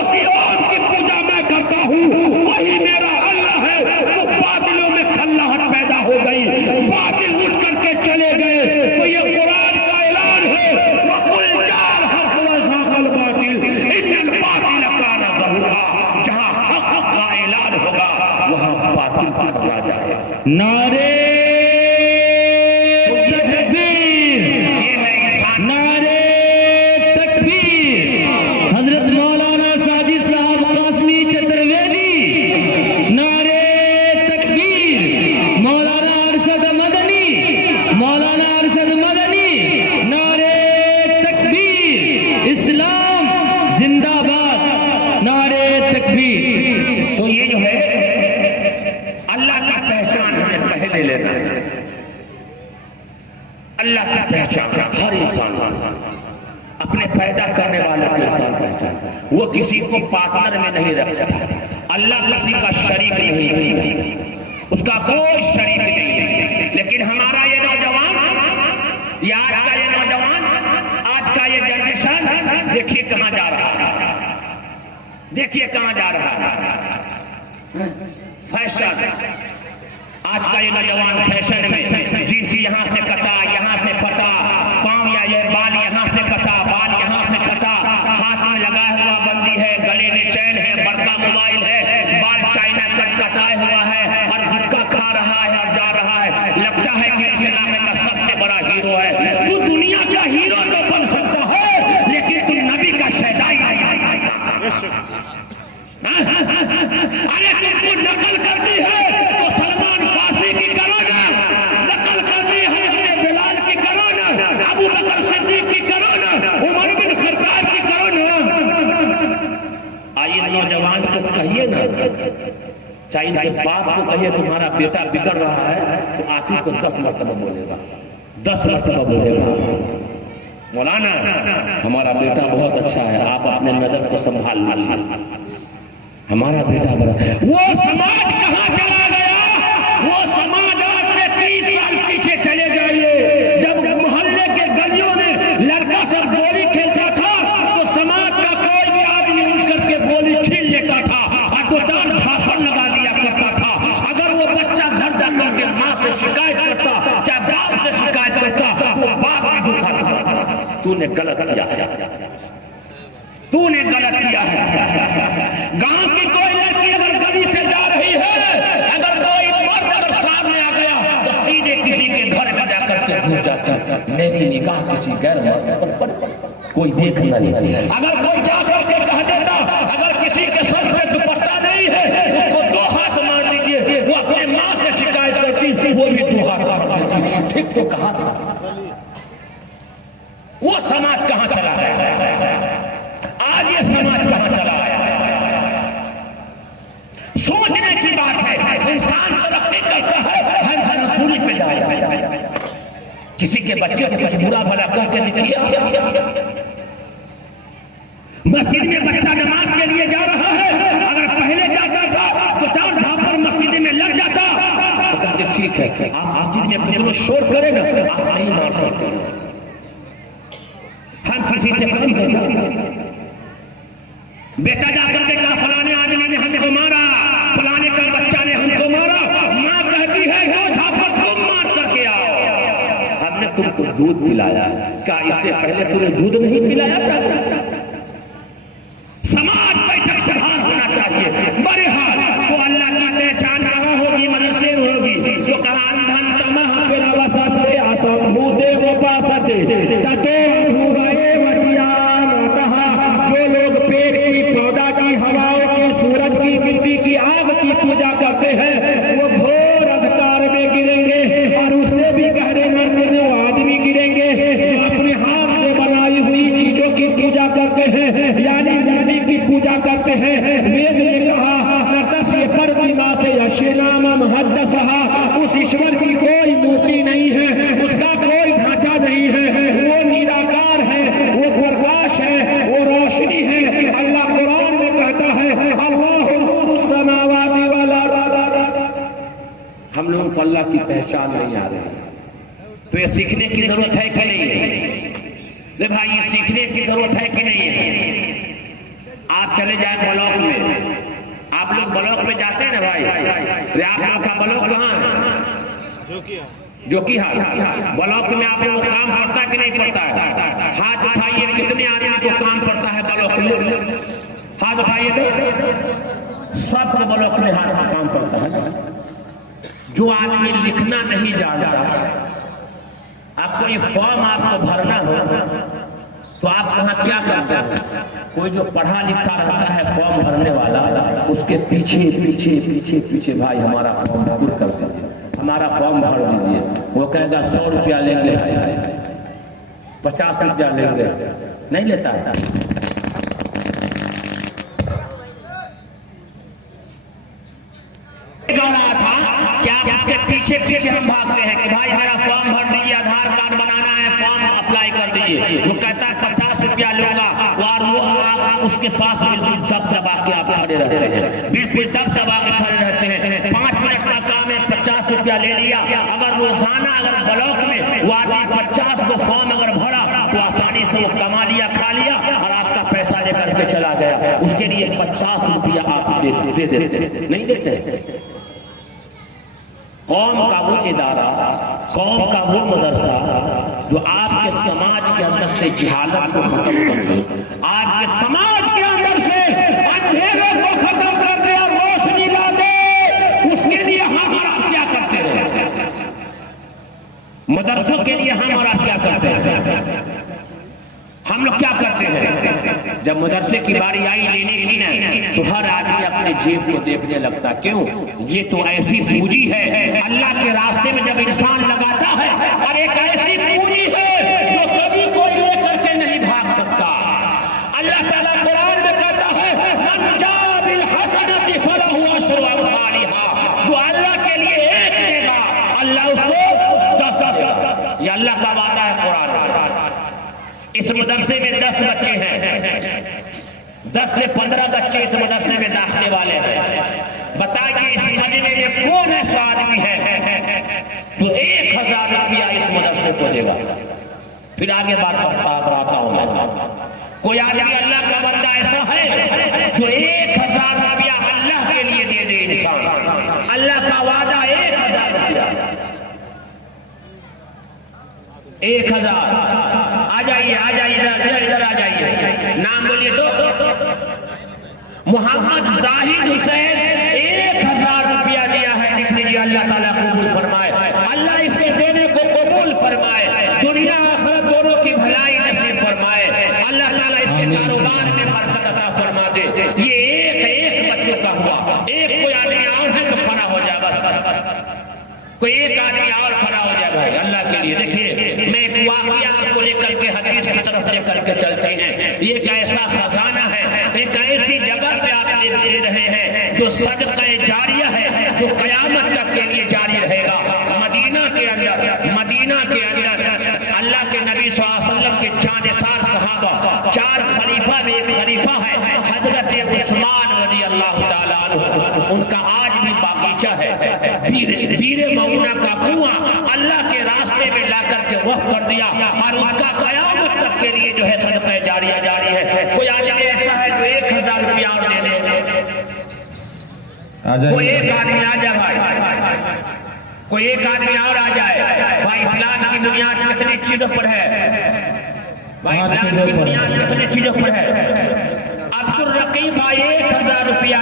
उसी ओम की पूजा मैं करता हूँ, वही मेरा अल्लाह है, तो बादलों में खल्लाहट पैदा हो गई, बादल उठ करके चले गए। तो ये कुरान का ऐलान है, वकुल जाल हक व ज़ाक़ल बातिल इन्नल बातिल कान ज़हूक़ा। जहाँ हक का ऐलान होगा वहाँ बातिल खल्ला जाएगा। नारे तकबीर, नारे तकबीर। हजरत मौलाना साजिद साहब कासमी चतुर्वेदी, नारे तकबीर। मौलाना अरशद मदनी, मौलाना अरशद मदनी, नारे तकबीर। इस्लाम जिंदाबाद, नारे तकबीर। तो ये जो है अल्लाह का पहचान हमें पहले लेना है। अल्लाह की पहचान हर इंसान अपने पैदा करने वाले को इंसान पहचान, वो किसी को पार्टनर में नहीं रख सकता। अल्लाह किसी का शरीक नहीं है, उसका कोई शरीक नहीं है। लेकिन हमारा ये नौजवान, ये आज का ये नौजवान, आज का ये जनरेशन देखिए कहां जा रहा है, देखिए कहां जा रहा है। फैशन, आज का ये नौजवान फैशन में जींस यहाँ से कटा, यहाँ से फटा, पाँव या ये बाल यहाँ से कटा, बाल यहाँ से कटा, हाथ में लगा हुआ बंदी है, गले में चैन है, बड़का मोबाइल है, बाल चाइना कट कटाए हुआ है और गुटखा खा रहा है और जा रहा है। लगता है कि इस इलाके का सबसे बड़ा हीरो है। तू दुनिया का हीरो तो बन सकता है, लेकिन तू नबी का शहदाई नहीं बन सकता। अरे तुमको नकल करनी है तो सलमान फारसी की करो ना, नकल करनी है बिलाल की करो ना, अबू बकर सिद्दीक की करो ना, उमर बिन खत्ताब की करो ना। आइए नौजवान को कहिए ना, चाहे इनके बाप को कहिए तुम्हारा बेटा बिगड़ रहा है, तो आखिर को 10 मरतबा बोलेगा, 10 मरतबा बोलेगा, मौलाना हमारा बेटा बहुत अच्छा है, आप अपने नजर को संभाल लीजिए, हमारा बेटा बड़ा। वो समाज कहाँ चला गया? वो समाज आज से 30 साल पीछे चले जाइए। जब मोहल्ले के गलियों में लड़का सब गोली खेलता था तो समाज का कोई भी आदमी उठ करके गोली छीन लेता था और दुकान झापड़ लगा दिया करता था। अगर वो बच्चा घर जाकर के माँ से शिकायत करता, चाहे बाप से शिकायत करता, तो बाप भी धोखा देता। तूने गलत किया है, तूने गलत किया है। गांव की कोई लड़की अगर गली से जा रही है, अगर कोई मर्द अगर सामने आ गया तो सीधे किसी के घर में जाकर के घुस जाता है। मेरी निगाह किसी गैर मर्द पर कोई देख नहीं। अगर कोई जाकर के कह देता, अगर किसी के सर पे दुपट्टा नहीं है उसको 2 हाथ मार दीजिए, वो अपने माँ से शिकायत करती, वो भी 2 हाथ मार देती। ठीक तो कहा था, वो समाज कहाँ चला गया? आज ये समाज कहाँ चला आया? सोचने की बात है। इंसान तरक्की करता है, हम रसूली पे जाए। किसी के बच्चे को कुछ बुरा भला कह के दिखिए। मस्जिद में बच्चा नमाज के लिए जा रहा है, अगर पहले जाता था तो 4 झापड़ मस्जिद में लग जाता तो कहते ठीक है, आप मस्जिद में कितना शोर करें ना, आप नहीं मार सकते। हम किसी से कम करते, बेटा जाकर के कहा फलाने आदमी ने हमको मारा, फलाने का बच्चा ने हमको मारा, माँ कहती है 2 झापड़ तुम मार करके आओ। हमने तुमको दूध पिलाया, क्या इससे पहले तूने दूध नहीं पिलाया था? समाज बैठक सुधार होना चाहिए। बड़े हाल तो अल्लाह की पहचान कहाँ होगी? मदरसे में होगी। तो कहा अंधन तमह पिलावसते असम भूते वपासते ततो हुए वटियान। कहा जो लोग पेड़ की, पौधा की, हवाओं की, सूरज की, मिट्टी की, आग की पूजा करते हैं वो घोर अंधकार में गिरेंगे और उससे भी गहरे नर्क में वो आदमी गिरेंगे जो अपने हाथ से बनाई हुई चीजों की पूजा करते हैं, यानी मूर्ति की पूजा करते हैं। वेद ने कहा प्रतिमा से यशनाम महद्दसहा, उस ईश्वर की कोई मूर्ति नहीं है तो ये सीखने की जरूरत है कि नहीं है? ले भाई, ये सीखने की जरूरत है कि नहीं है? आप चले जाए ब्लॉक में, आप लोग ब्लॉक में जाते हैं ना भाई, आप लोग का ब्लॉक कहाँ है? जो कि ब्लॉक में आप लोग काम पड़ता है कि नहीं पड़ता है? हाथ उठाइए, कितने आदमी को काम पड़ता है ब्लॉक में? हाथ उठाइए तो सब ब्लॉक में हाथ काम पड़ता है। जो आदमी लिखना नहीं जानता, आपको ये फॉर्म आपको भरना हो तो आप वहाँ क्या करते हैं? कोई जो पढ़ा लिखा रहता है फॉर्म भरने वाला, उसके पीछे पीछे पीछे पीछे भाई हमारा फॉर्म पूरा कर दीजिए, हमारा फॉर्म भर दीजिए। वो कहेगा 100 रुपया लेंगे, 50 रुपया लेंगे, नहीं लेता है। रहा था कि आप उसके पीछे पीछे हम भागते हैं कि भाई मेरा फॉर्म भर दीजिए, आधार कार्ड बनाना है, फॉर्म अप्लाई कर दीजिए। वो कहता है 50 रुपया लूंगा, और वो आप उसके पास बिल्कुल दब दबा के आप खड़े रहते हैं, बिल्कुल दब दबा के खड़े रहते हैं। 5 मिनट का काम है, 50 रुपया ले लिया। अगर रोजाना अगर ब्लॉक में वो आदमी 50 को फॉर्म अगर भरा तो आसानी से वो कमा लिया, खा लिया और आपका पैसा लेकर के चला गया। उसके लिए 50 रुपया आप दे देते नहीं देते? कौम का वो इदारा, कौम का वो मदरसा जो आपके समाज के अंदर से जहालत को खत्म कर दे, आपके समाज के अंदर से अंधेरे को खत्म कर दे और रोशनी ला दे, उसके लिए हम और आप क्या करते हैं? मदरसों के लिए हम और आप क्या करते हैं? हम लोग क्या करते हैं? जब मदरसे की बारी आई लेने की ना, तो हर आदमी अपने जेब को देखने लगता। क्यों? ये तो ऐसी पूंजी है अल्लाह के रास्ते में जब इंसान लगाता है, और एक ऐसी पूंजी है जो कभी कोई लेकर के नहीं भाग सकता। अल्लाह ताला कुरान में कहता है, मन जा बिल हसनति फलहु अशरु अम्सालिहा। जो अल्लाह के लिए एक देगा, अल्लाह उसको 10 देगा। ये अल्लाह का वादा है कुरान। इस मदरसे में 10 बच्चे हैं, 10 से 15 बच्चे इस मदरसे में दाखिले वाले हैं। बताइए इस मदीने में कौन ऐसा आदमी है जो 1000 रुपया इस मदरसे को देगा? फिर आगे बात बताता हूं मैं। कोई आदमी अल्लाह का बंदा ऐसा है जो 1000 रुपया अल्लाह के लिए दे दे इंसान? अल्लाह का वादा 1000 रुपया, 1000। आ जाइए इधर आ जाइए, नाम बोलिए तो। मोहम्मद जाहिद हुसैन 1000 रुपया दिया है, लिख लीजिए। अल्लाह ताला कबूल फरमाए, अल्लाह इसके देने को कबूल फरमाए, दुनिया आखिरत दोनों की भलाई नसीब फरमाए। अल्लाह ताला इसके कारोबार में बरकत अता फरमा दे। ये एक बच्चों का हुआ। एक कोई आदमी और है तो खड़ा हो जाए, बस कोई एक आदमी और खड़ा हो जाए भाई अल्लाह के लिए। देखिए, मैं एक वाकया आपको लेकर के हदीस की तरफ लेकर के चलते हैं। ये एक ऐसा खजाना है, एक ऐसी जगह पे आप दे रहे हैं जो सदक़े जारिया है, जो कयामत तक के लिए जारी रहेगा। मदीना के अंदर अल्लाह के नबी सल्लल्लाहु अलैहि वसल्लम के जानिसार सहाबा, 4 खलीफा में एक खलीफा है हजरत उस्मान रज़ी अल्लाह ताला अन्हु। उनका आज भी बागीचा है, बीरे मऊना का कुआं अल्लाह के रास्ते में लाकर के वक़्फ कर दिया, और उसका कयामत तक के लिए जो है सदक़े जारिया जारी है। कोई आदमी ऐसा है जो 1000 रुपया और दे दे? कोई एक आदमी आ जाए भाई, कोई एक आदमी और आ जाए भाई। इस्लाम की बुनियाद कितनी चीजों पर है भाई? इस्लाम की बुनियाद कितनी चीजों पर है? अब्दुल रकीब भाई 1000 रुपया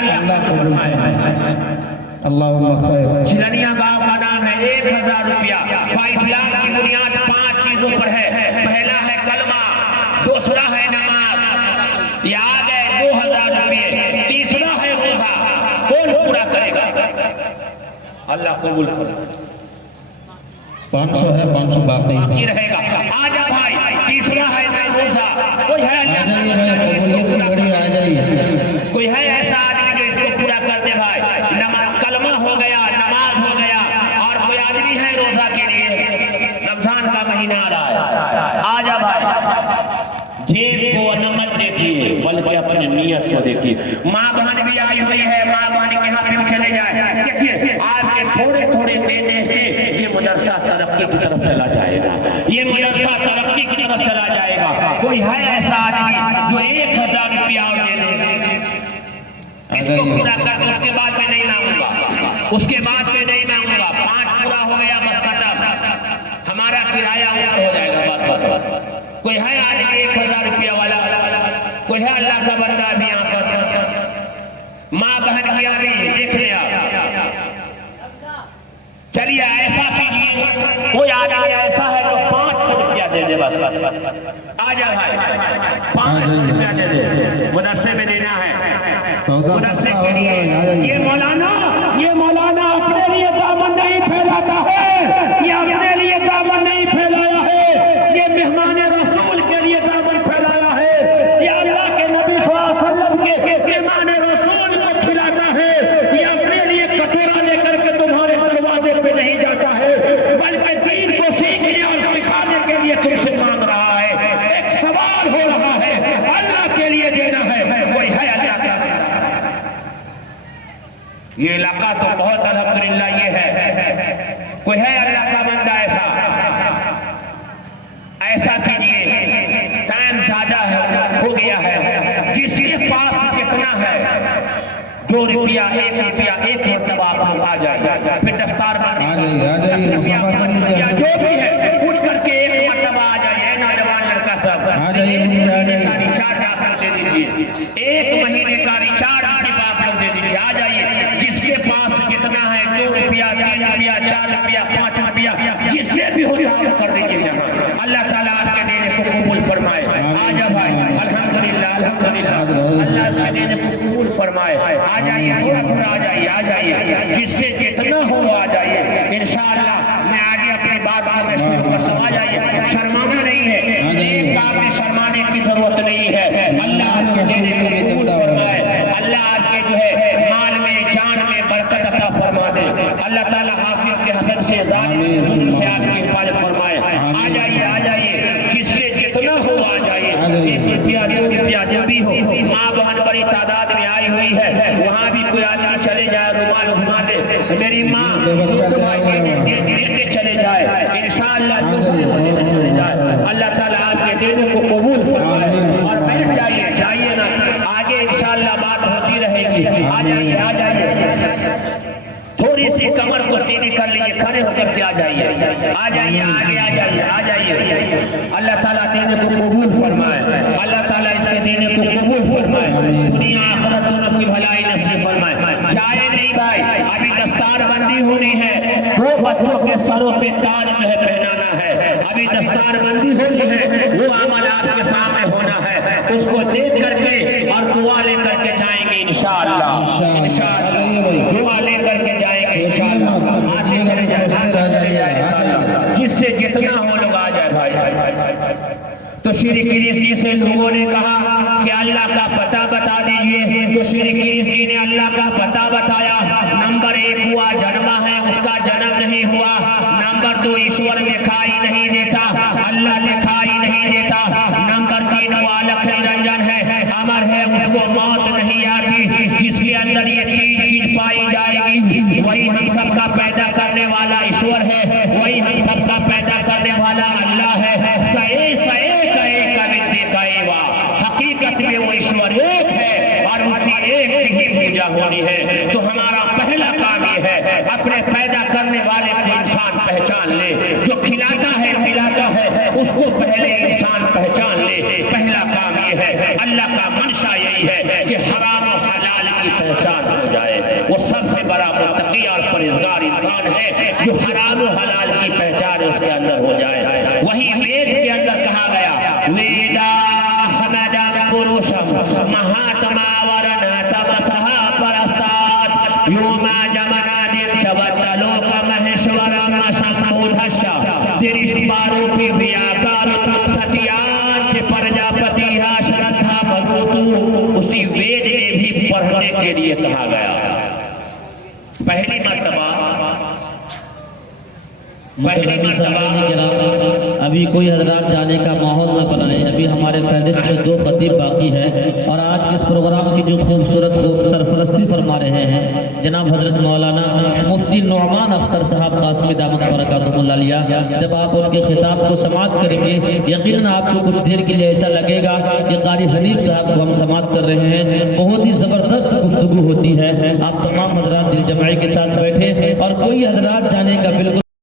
चिलनिया गांव का नाम है, 1000 रुपया भाई। इस्लाम की बुनियाद 5 चीजों पर है। पहला है कलमा, दूसरा है नमाज, याद है 2000 रुपये, तीसरा है रोजा। कौन पूरा करेगा? अल्लाह कबूल करे। 500 है, 500 बाकी रहेगा। आजा भाई, तीसरा है रोजा। कोई है कोई है ऐसा आदमी जो इसको पूरा कर दे भाई? कलमा हो गया, नमाज हो गया, और कोई आदमी है रोजा के लिए? रमजान का महीना आ रहा है, आजा भाई। जेब को मत देखिए, बल्कि अपने नियत को देखिए। माँ बहन भी आई हुई है, माँ बहन के यहाँ भी चले जाए। देखिए, आपके थोड़े थोड़े देने से ये मदरसा तरक्की की तरफ चला जाए। जाएगा, ये मदरसा तरक्की की तरफ चला जाएगा। कोई है ऐसा आदमी जो 1000 रुपया और दे दे, इसको पूरा कर दो, उसके बाद मैं नहीं मांगूंगा, उसके बाद मैं नहीं मांगूंगा, 5 पूरा हो गया बस खत्म, हमारा किराया ऊपर हो जाएगा। बात कोई है आदमी 1000 रुपया वाला, कोई है अल्लाह का बंदा भी यहाँ पर, माँ बहन की आदमी देख लिया। चलिए ऐसा कीजिए, कोई आदमी ऐसा है तो 500 रुपया दे दे बस, आ जा भाई 500 रुपया दे दे, मुदस्से में देना है, मुदस्से के लिए। ये मौलाना अपने लिए दामन नहीं फैलाता है, ये अपने लिए दामन नहीं फैलाया है, ये मेहमान रसूल के लिए दामन फैलाया है, ये अल्लाह के नबी सल्लल्लाहु अलैहि वसल्लम के मेहमान रसूल को खिलाता है, ये अपने लिए कटोरा लेकर के तुम्हारे दरवाजे पे नहीं जाता है, बल्कि दीन को सीखने और सिखाने के लिए तुमसे मांग रहा है। एक सवाल हो रहा है, अल्लाह के लिए देना है, कोई है अल्लाह का बंदा? ये इलाका तो बहुत अल्हम्दुलिल्लाह ये है, कोई है अल्लाह का बंदा ऐसा कीजिए, टाइम ज्यादा हो गया है, जिसके पास जितना है 2 रुपया 1 रुपया 1 मरतबा आप आ जाए, फिर दस्तार या जो भी है उठ करके 1 मरतबा आ जाइए। नौजवान लड़का सब रिचार्ज आप लोग दे दीजिए, 1 महीने का रिचार्ज आप लोग दे दीजिए, आ जाइए। जिसके पास जितना है 2 रुपया 3 रुपया 4 रुपया 5 रुपया जिससे भी हो कर दीजिए। अल्लाह ताला आपके देने को कबूल फरमाए। आ जा भाई, अल्हम्दुलिल्लाह अल्हम्दुलिल्लाह, अल्लाह से देने को कबूल फरमाए। आ जाइए, थोड़ा आ जाइए, आ जाइए, जिससे जितना हो आ जाइए इंशाअल्लाह। मैं आगे अपनी बात में शुरू करता हूं, आ जाइए, शर्माना नहीं है, एक काम में शर्माने की जरूरत नहीं है। अल्लाह आपके देने को कबूल फरमाए, अल्लाह आपके जो है माल में जान में बरकत अता फरमा दे, अल्लाह ताला हासिल के हसद से जालिम से आपकी हिफाजत फरमाए। आ जाइए, जिससे जितना हो आ जाइए, 1 रुपया 2 रुपया जो भी हो। माँ बहन बड़ी तादाद में आई हुई है, वहाँ भी कोई आदमी चले जाए, रुमाल घुमा दे, मेरी माँ देते चले जाए, इंशाअल्लाह चले जाए। अल्लाह ताला आपके देने को कबूल फरमाए। और बैठ जाइए ना, आगे इंशाअल्लाह बात होती रहेगी। आ जाइए, थोड़ी सी कमर को सीधी कर लीजिए, खड़े होकर के आ जाइए, आगे आ जाइए। अल्लाह ताला देने को कबूल फरमाए, अल्लाह ताला इसके देने को कबूल फरमाए, दुनिया आखिरत दोनों की भलाई नसीब फरमाए। जाए नहीं भाई, अभी दस्तार बंदी होनी है, 2 बच्चों के सरों पे ताज जो है पहनाना है, अभी दस्तार बंदी होनी है, वो अमल आपके सामने होना है, उसको देख करके और दुआ लेकर के जाएंगे इंशाअल्लाह, दुआ लेकर के जाएंगे इंशाअल्लाह। जिससे जितना हो लोग आ जाए भाई। तो श्री कृष्ण जी से लोगों ने कहा कि अल्लाह का पता बता दीजिए, तो श्री कृष्ण जी ने अल्लाह का पता बताया। नंबर 1 हुआ जन्मा है, उसका जन्म नहीं हुआ। नंबर 2 ईश्वर दिखाई नहीं देता, अल्लाह दिखाई नहीं देता। नंबर 3 वो अलख निरंजन है, अमर है, उसको मौत नहीं आती। जिसके अंदर ये 3 चीज पाई जाएगी, वही हम सबका पैदा करने वाला ईश्वर है, वही हम सबका पैदा करने वाला अल्लाह है। हकीकत में वो ईश्वर एक है और उसी एक की ही पूजा होनी है। तो हमारा पहला काम ये है, अपने पैदा करने वाले को इंसान पहचान ले, जो खिलाता है पिलाता है उसको पहले इंसान पहचान ले। पहला काम ये है, अल्लाह का मंशा यही है कि हराम और हलाल की पहचान हो जाए। वो सबसे बड़ा मुत्तकी और परहेजगार इंसान है जो हराम और हलाल की पहचान उसके अंदर हो जाए। वही वेद के अंदर कहा गया, वेदा पुरुषम महात्मा वरण तमसः परस्तात् योमा जमनादिं चवत्तलोक महेश्वरम संबोधस्य तिरिष्पारूपी व्यापार सत्यांत प्रजापतिः श्रद्धा भगवतु। उसी वेद में भी पढ़ने के लिए कहा गया। पहली मर्तबा अभी कोई हजरात जाने का माहौल न बनाए। अभी हमारे फहरिस्त में 2 खतीब बाकी है और आज के इस प्रोग्राम की जो खूबसूरत सरफरस्ती फरमा रहे हैं जनाब हजरत मौलाना मुफ्ती नुअमान अख्तर साहब कासमी दामत बरकातुहुल्लाह लिया। जब आप उनके खिताब को समाअत करेंगे यकीनन आपको कुछ देर के लिए ऐसा लगेगा कि कारी हनीफ साहब को हम समाअत कर रहे हैं। बहुत ही ज़बरदस्त गुफ्तगू होती है। आप तमाम हजरात दिल जमाई के साथ बैठे और कोई हजरात जाने का बिल्कुल